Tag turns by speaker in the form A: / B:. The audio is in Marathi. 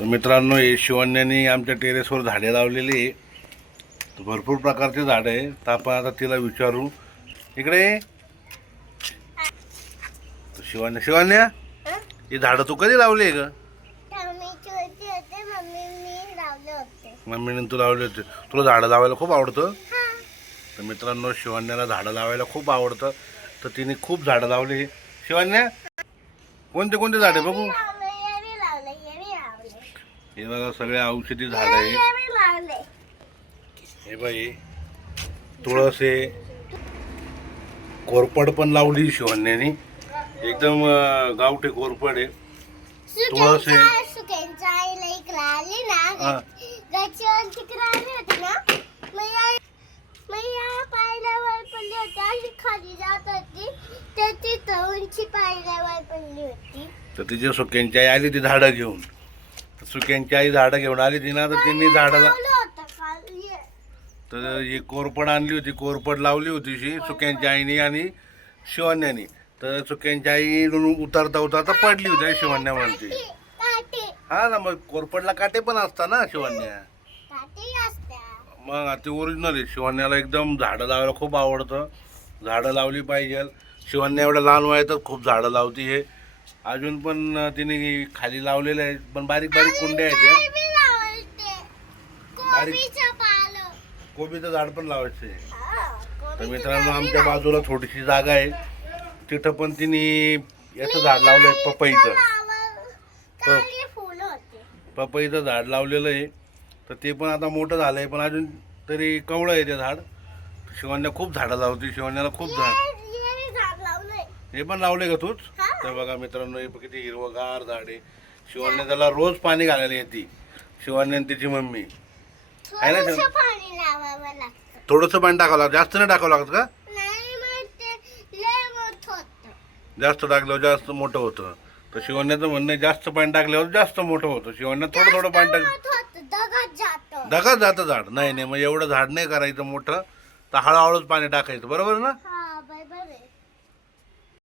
A: तर मित्रांनो हे शिवण्याने आमच्या टेरेसवर झाडे लावलेली आहे. भरपूर प्रकारचे झाडं आहे. तर आपण आता तिला विचारू. इकडे ये. तर शिवण्या शिवण्या ही? झाडं तू कधी लावली ग? मम्मीने तू लावले होते. तुला झाडं लावायला खूप आवडतं?
B: हा.
A: तर मित्रांनो शिवण्याला झाडं लावायला खूप आवडतं. तर तिने खूप झाडं लावली. शिवण्या कोणते कोणते झाडे बघू
B: लावले यावी लावले यावी लावले
A: हे बघा सगळे औषधी झाडं आहे. हे बाई तुळस आहे. कोरपड पण लावली शिवण्याने. एकदम गावठी कोरपड आहे. तुळस आहे.
B: आईला एक ना पडली खाली जात तर तिथं पडली होती
A: तर सुक्यांची आई आली ती झाडं घेऊन. सुक्यांची आई झाडं घेऊन आली ती ना तर तिने झाडाला तर ही कोरपड आणली होती कोरपड लावली होती शी सुक्यांच्या आईने आणि शिवण्याने. तर सुक्यांच्या आई उतरता उतरता पडली होती शिवण्या म्हणते हा ना मग कोरपडला काटे पण असतात ना शिवण्या? मग ते ओरिजिनल आहे. शिवण्याला एकदम झाडं लावायला खूप आवडतं. झाडं लावली पाहिजे. शिवण्या एवढ्या लहान वयातच खूप झाडं लावती हे. अजून पण तिने खाली लावलेले आहेत पण बारीक बारीक कुंड्या आहेत हे. बारीक-
B: कोबीचं
A: झाड पण लावायचं. आहे
B: हा,
A: तर मित्रांनो आमच्या बाजूला थोडीशी जागा आहे. तिथं पण तिने याचं झाड लावलं आहे पपईचं.
B: होते.
A: पपईचं झाड लावलेलं आहे. तर ते पण आता मोठं झालं आहे पण अजून तरी कवळं आहे ते झाड. शिवण्या खूप झाडं लावते शिवण्याला खूप झाड.
B: हे- हे
A: हे पण लावले का तूच?
B: हा.
A: तर बघा मित्रांनो हे किती हिरवगार झाड आहे. शिवण्या त्याला रोज पाणी घालायला येते. शिवण्या आणि तिची मम्मी. आहे ना?
B: थोडंसं पाणी लावावं लागतं.
A: थोडंसं पाणी टाकावं लागतं. जास्त नाही टाकावं लागतं का?
B: नाही मग ते लय मोठं होतं.
A: जास्त टाकल्यावर जास्त मोठं होतं. तर शिवण्याचं म्हणणं आहे, जास्त पाणी टाकल्यावर जास्त मोठं होतं. शिवण्या थोडं थोडं पाणी टाक
B: मोठं होतं. दगड
A: जातं. झाड. नाही नाही मग एवढं झाड नाही करायचं मोठं. तर हळूहळूच पाणी टाकायचं. बरोबर ना?